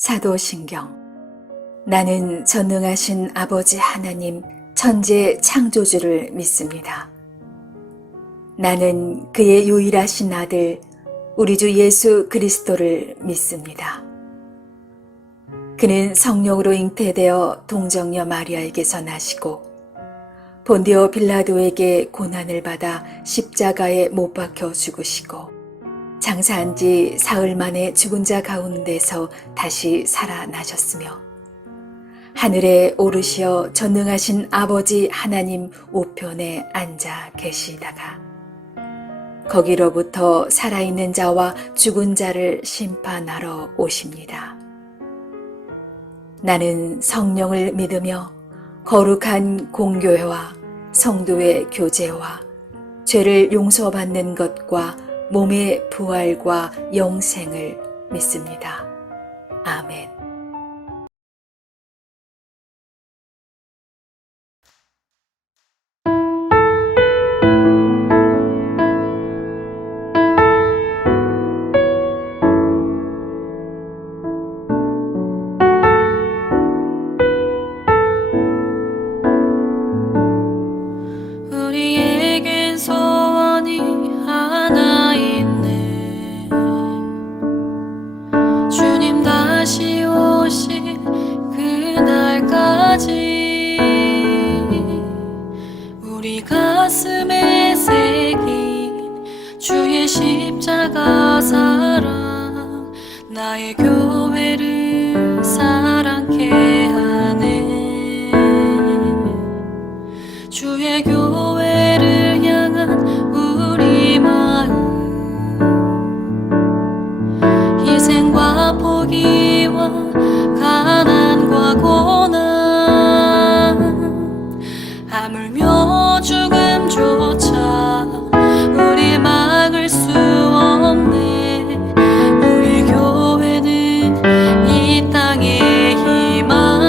사도신경. 나는 전능하신 아버지 하나님 천지 창조주를 믿습니다. 나는 그의 유일하신 아들 우리 주 예수 그리스도를 믿습니다. 그는 성령으로 잉태되어 동정녀 마리아에게서 나시고 본디오 빌라도에게 고난을 받아 십자가에 못 박혀 죽으시고 장사한 지 사흘 만에 죽은 자 가운데서 다시 살아나셨으며 하늘에 오르시어 전능하신 아버지 하나님 우편에 앉아 계시다가 거기로부터 살아있는 자와 죽은 자를 심판하러 오십니다. 나는 성령을 믿으며 거룩한 공교회와 성도의 교제와 죄를 용서받는 것과 몸의 부활과 영생을 믿습니다. 아멘. 우리에겐 소원이 하나 있네. 주님 다시 오실 그날까지 우리 가슴에 새긴 주의 십자가 사랑 나의 교회를 사랑케 하네. 주의 교회를 향한 우리 마음 희생과 포기와 가난과 고난 하물며 죽음조차 우리 막을 수 없네. 우리 교회는 이 땅의 희망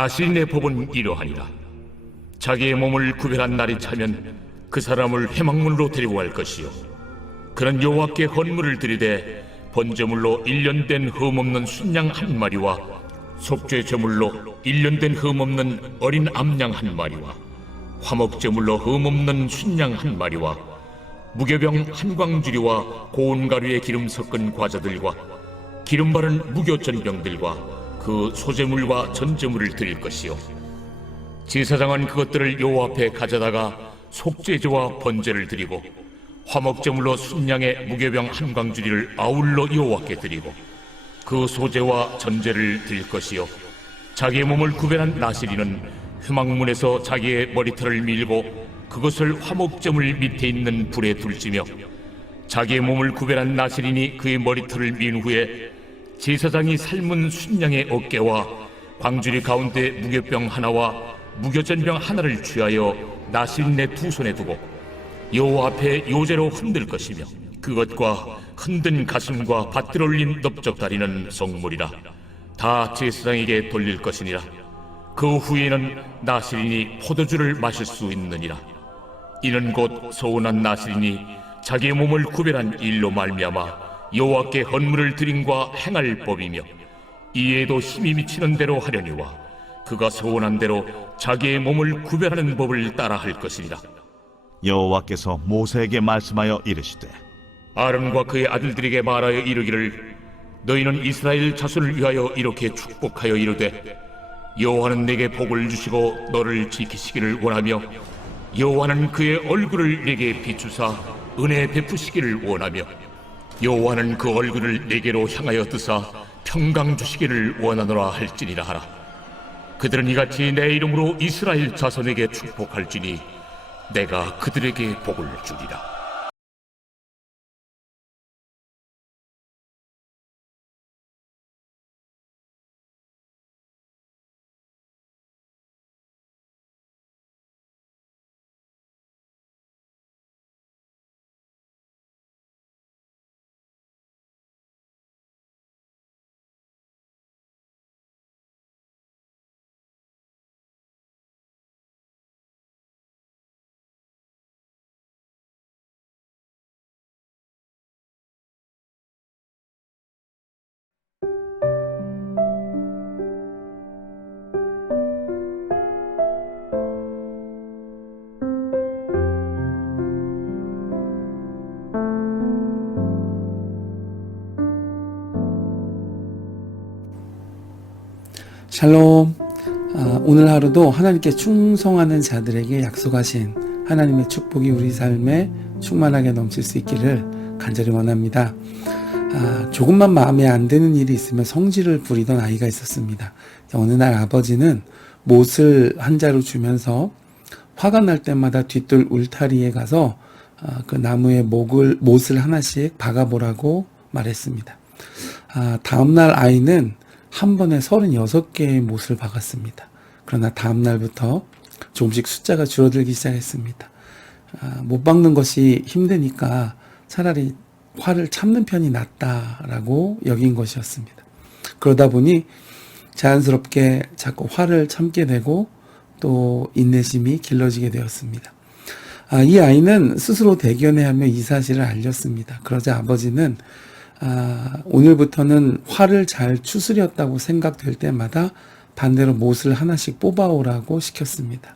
나시린의 법은 이러하니라. 자기의 몸을 구별한 날이 차면 그 사람을 회막문으로 데리고 갈 것이요 그는 여호와께 헌물을 드리되 번제물로 1년 된 흠없는 순양 한 마리와 속죄 제물로 1년 된 흠없는 어린 암양 한 마리와 화목제물로 흠없는 순양 한 마리와 무교병 한 광주리와 고운 가루에 기름 섞은 과자들과 기름 바른 무교전병들과 그 소제물과 전제물을 드릴 것이요 제사장은 그것들을 여호와 앞에 가져다가 속죄제와 번제를 드리고 화목제물로 순양의 무교병 한 광주리를 아울러 여호와께 드리고 그 소제와 전제를 드릴 것이요 자기의 몸을 구별한 나시린은 회막문에서 자기의 머리털을 밀고 그것을 화목제물 밑에 있는 불에 둘지며 자기의 몸을 구별한 나실인이 그의 머리털을 민 후에 제사장이 삶은 순양의 어깨와 광주리 가운데 무교병 하나와 무교전병 하나를 취하여 나실인의 두 손에 두고 여호와 앞에 요제로 흔들 것이며 그것과 흔든 가슴과 받들어 올린 넓적다리는 성물이라 다 제사장에게 돌릴 것이니라. 그 후에는 나실인이 포도주를 마실 수 있느니라. 이는 곧 서운한 나실인이 자기의 몸을 구별한 일로 말미암아 여호와께 헌물을 드림과 행할 법이며 이에도 힘이 미치는 대로 하려니와 그가 서운한 대로 자기의 몸을 구별하는 법을 따라 할 것이니라. 여호와께서 모세에게 말씀하여 이르시되 아론과 그의 아들들에게 말하여 이르기를 너희는 이스라엘 자손을 위하여 이렇게 축복하여 이르되 여호와는 내게 복을 주시고 너를 지키시기를 원하며 여호와는 그의 얼굴을 내게 비추사 은혜 베푸시기를 원하며 여호와는 그 얼굴을 내게로 향하여 뜨사 평강 주시기를 원하노라 할지니라 하라. 그들은 이같이 내 이름으로 이스라엘 자손에게 축복할지니 내가 그들에게 복을 주리라. 샬롬. 오늘 하루도 하나님께 충성하는 자들에게 약속하신 하나님의 축복이 우리 삶에 충만하게 넘칠 수 있기를 간절히 원합니다. 조금만 마음에 안 드는 일이 있으면 성질을 부리던 아이가 있었습니다. 어느 날 아버지는 못을 한 자루 주면서 화가 날 때마다 뒤뜰 울타리에 가서 그 나무에 못을 하나씩 박아보라고 말했습니다. 다음날 아이는 한 번에 36개의 못을 박았습니다. 그러나 다음 날부터 조금씩 숫자가 줄어들기 시작했습니다. 못 박는 것이 힘드니까 차라리 화를 참는 편이 낫다라고 여긴 것이었습니다. 그러다 보니 자연스럽게 자꾸 화를 참게 되고 또 인내심이 길러지게 되었습니다. 이 아이는 스스로 대견해하며 이 사실을 알렸습니다. 그러자 아버지는 오늘부터는 화를 잘 추스렸다고 생각될 때마다 반대로 못을 하나씩 뽑아오라고 시켰습니다.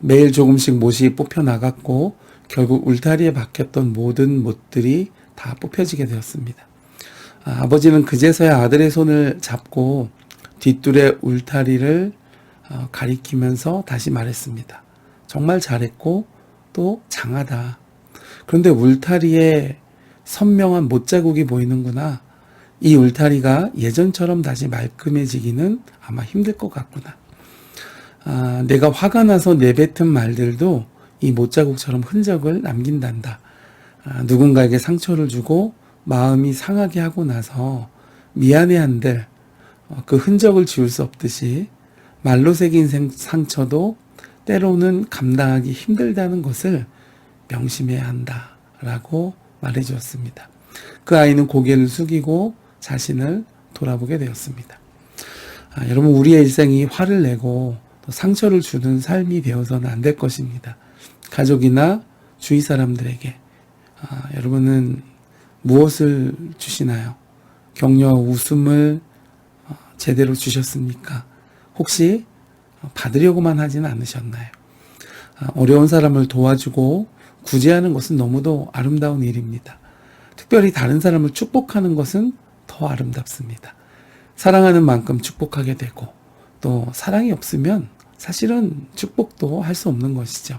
매일 조금씩 못이 뽑혀 나갔고 결국 울타리에 박혔던 모든 못들이 다 뽑혀지게 되었습니다. 아버지는 그제서야 아들의 손을 잡고 뒷뜰의 울타리를 가리키면서 다시 말했습니다. 정말 잘했고 또 장하다. 그런데 울타리에 선명한 못자국이 보이는구나. 이 울타리가 예전처럼 다시 말끔해지기는 아마 힘들 것 같구나. 내가 화가 나서 내뱉은 말들도 이 못자국처럼 흔적을 남긴단다. 누군가에게 상처를 주고 마음이 상하게 하고 나서 미안해한들 그 흔적을 지울 수 없듯이 말로 새긴 상처도 때로는 감당하기 힘들다는 것을 명심해야 한다라고 말해주었습니다. 그 아이는 고개를 숙이고 자신을 돌아보게 되었습니다. 여러분, 우리의 일생이 화를 내고 또 상처를 주는 삶이 되어서는 안 될 것입니다. 가족이나 주위 사람들에게 여러분은 무엇을 주시나요? 격려와 웃음을 제대로 주셨습니까? 혹시 받으려고만 하지는 않으셨나요? 어려운 사람을 도와주고 구제하는 것은 너무도 아름다운 일입니다. 특별히 다른 사람을 축복하는 것은 더 아름답습니다. 사랑하는 만큼 축복하게 되고 또 사랑이 없으면 사실은 축복도 할 수 없는 것이죠.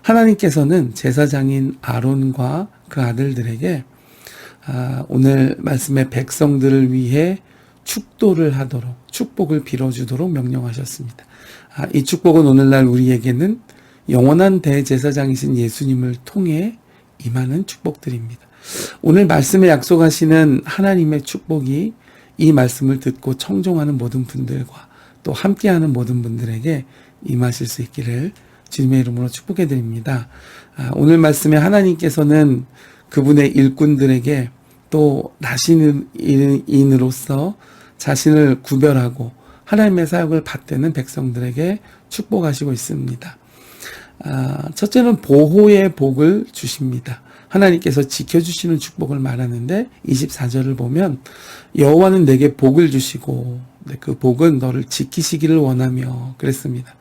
하나님께서는 제사장인 아론과 그 아들들에게 오늘 말씀의 백성들을 위해 축도를 하도록 축복을 빌어주도록 명령하셨습니다. 이 축복은 오늘날 우리에게는 영원한 대제사장이신 예수님을 통해 임하는 축복들입니다. 오늘 말씀에 약속하시는 하나님의 축복이 이 말씀을 듣고 청종하는 모든 분들과 또 함께하는 모든 분들에게 임하실 수 있기를 주님의 이름으로 축복해 드립니다. 오늘 말씀에 하나님께서는 그분의 일꾼들에게 또 나시인으로서 자신을 구별하고 하나님의 사역을 받드는 백성들에게 축복하시고 있습니다. 첫째는 보호의 복을 주십니다. 하나님께서 지켜주시는 축복을 말하는데 24절을 보면 여호와는 내게 복을 주시고 그 복은 너를 지키시기를 원하며 그랬습니다.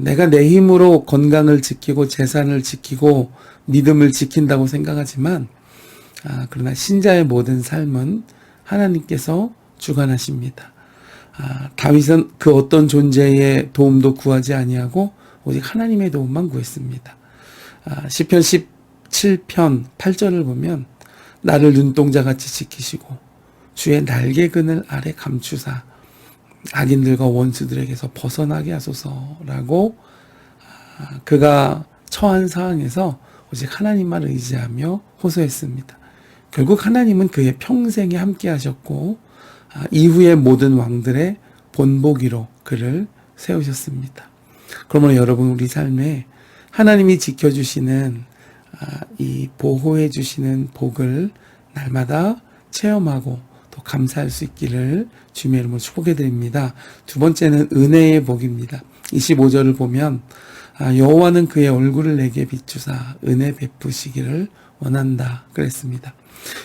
내가 내 힘으로 건강을 지키고 재산을 지키고 믿음을 지킨다고 생각하지만 그러나 신자의 모든 삶은 하나님께서 주관하십니다. 다윗은 그 어떤 존재의 도움도 구하지 아니하고 오직 하나님의 도움만 구했습니다. 시편 17편 8절을 보면 나를 눈동자같이 지키시고 주의 날개그늘 아래 감추사 악인들과 원수들에게서 벗어나게 하소서라고 그가 처한 상황에서 오직 하나님만 의지하며 호소했습니다. 결국 하나님은 그의 평생에 함께 하셨고 이후의 모든 왕들의 본보기로 그를 세우셨습니다. 그러므로 여러분 우리 삶에 하나님이 지켜주시는 이 보호해 주시는 복을 날마다 체험하고 또 감사할 수 있기를 주님의 이름으로 축복해 드립니다. 두 번째는 은혜의 복입니다. 25절을 보면 여호와는 그의 얼굴을 내게 비추사 은혜 베푸시기를 원한다 그랬습니다.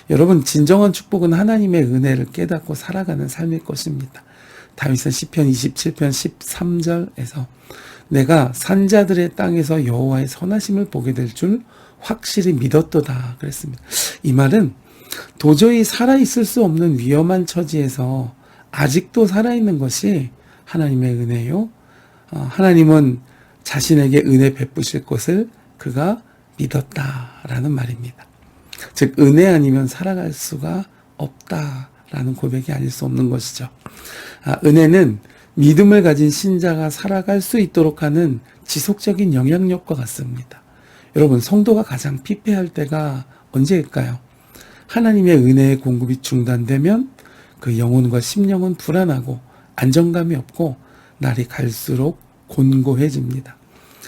여러분 진정한 축복은 하나님의 은혜를 깨닫고 살아가는 삶일 것입니다. 다윗은 시편 27편 13절에서 내가 산자들의 땅에서 여호와의 선하심을 보게 될 줄 확실히 믿었도다 그랬습니다. 이 말은 도저히 살아있을 수 없는 위험한 처지에서 아직도 살아있는 것이 하나님의 은혜요. 하나님은 자신에게 은혜 베푸실 것을 그가 믿었다라는 말입니다. 즉 은혜 아니면 살아갈 수가 없다라는 고백이 아닐 수 없는 것이죠. 은혜는 믿음을 가진 신자가 살아갈 수 있도록 하는 지속적인 영향력과 같습니다. 여러분 성도가 가장 피폐할 때가 언제일까요? 하나님의 은혜의 공급이 중단되면 그 영혼과 심령은 불안하고 안정감이 없고 날이 갈수록 곤고해집니다.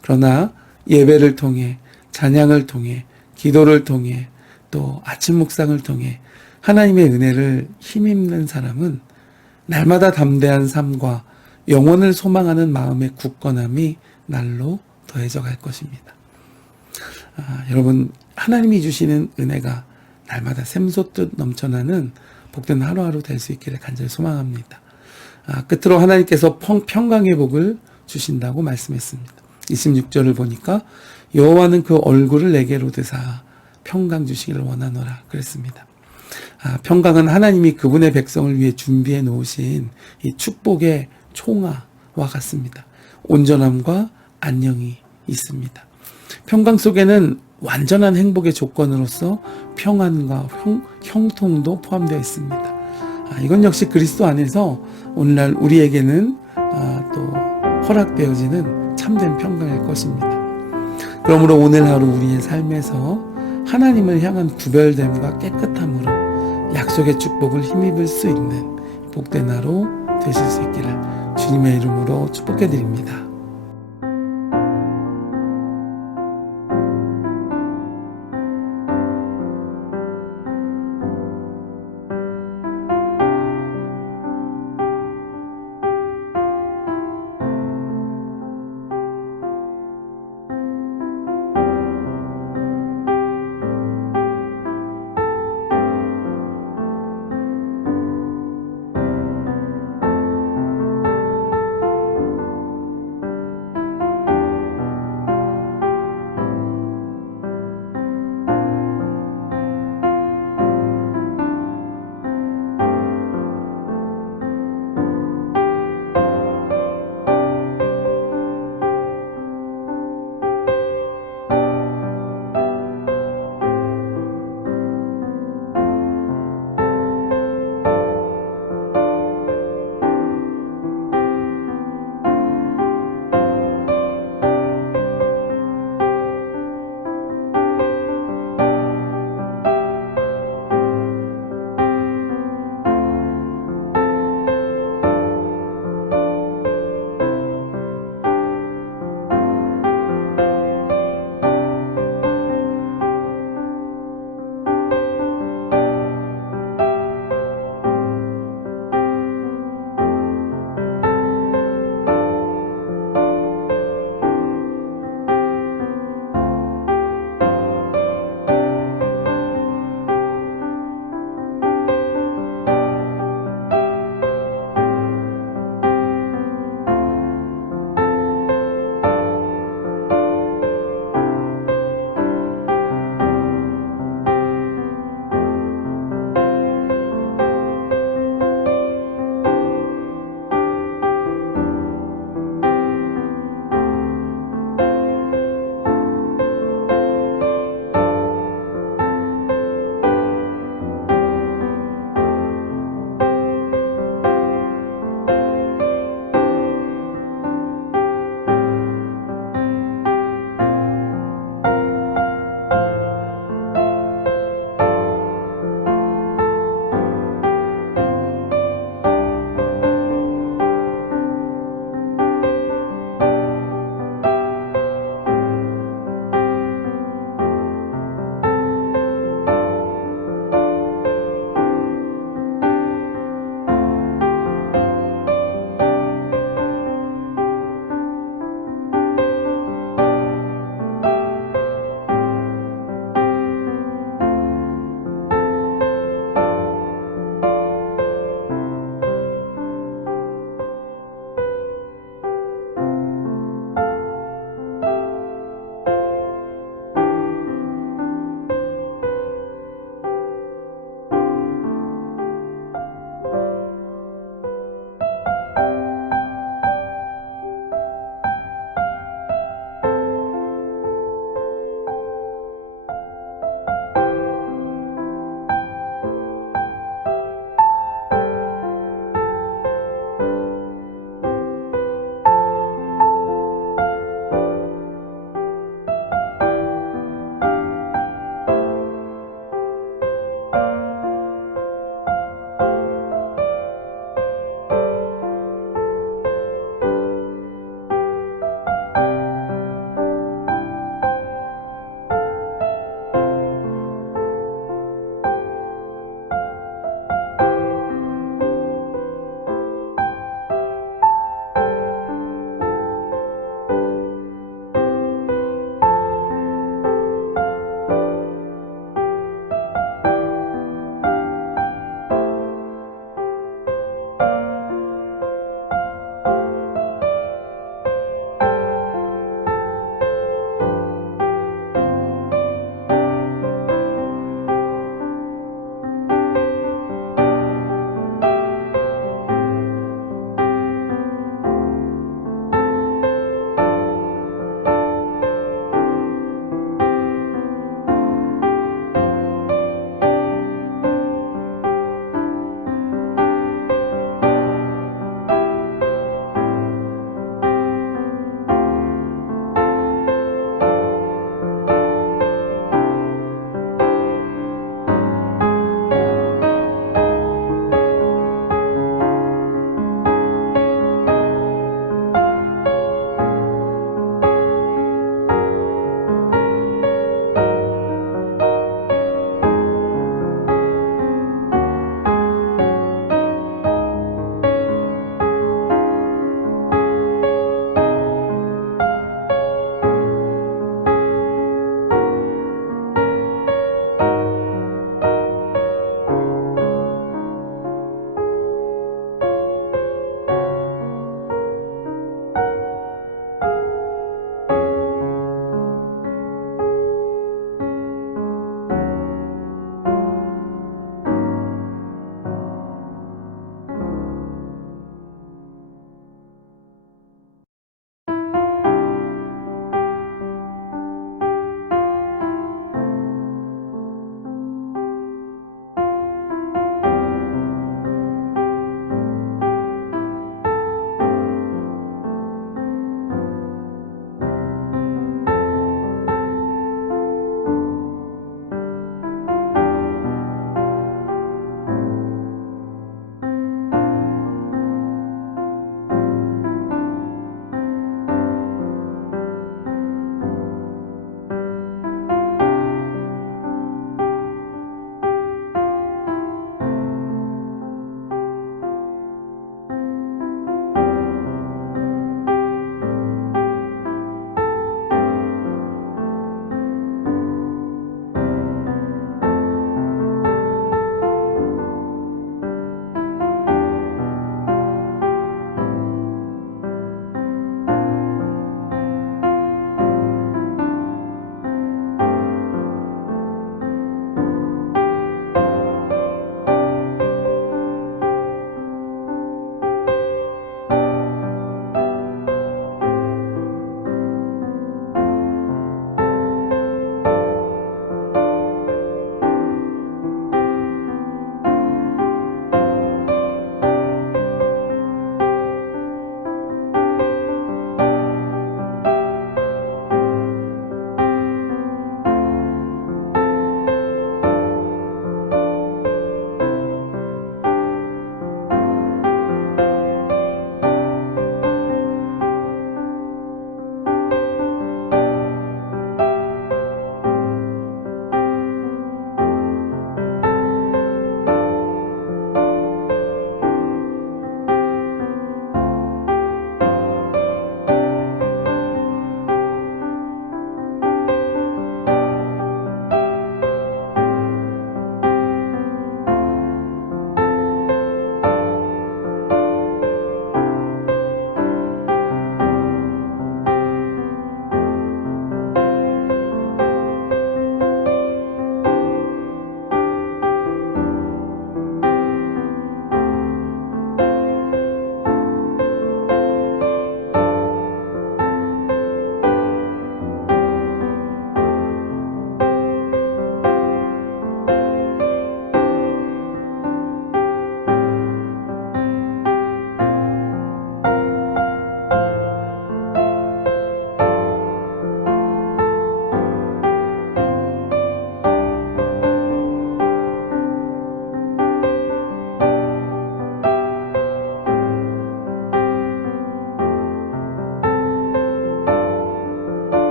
그러나 예배를 통해 찬양을 통해 기도를 통해 또 아침 묵상을 통해 하나님의 은혜를 힘입는 사람은 날마다 담대한 삶과 영원을 소망하는 마음의 굳건함이 날로 더해져 갈 것입니다. 여러분 하나님이 주시는 은혜가 날마다 샘솟듯 넘쳐나는 복된 하루하루 될 수 있기를 간절히 소망합니다. 끝으로 하나님께서 평강의 복을 주신다고 말씀했습니다. 26절을 보니까 여호와는 그 얼굴을 내게로 드사 평강 주시기를 원하노라 그랬습니다. 평강은 하나님이 그분의 백성을 위해 준비해 놓으신 이 축복의 총화와 같습니다. 온전함과 안녕이 있습니다. 평강 속에는 완전한 행복의 조건으로서 평안과 형통도 포함되어 있습니다. 이건 역시 그리스도 안에서 오늘날 우리에게는 또 허락되어지는 참된 평강일 것입니다. 그러므로 오늘 하루 우리의 삶에서 하나님을 향한 구별됨과 깨끗함으로 약속의 축복을 힘입을 수 있는 복된 하루 되실 수 있기를 주님의 이름으로 축복해 드립니다.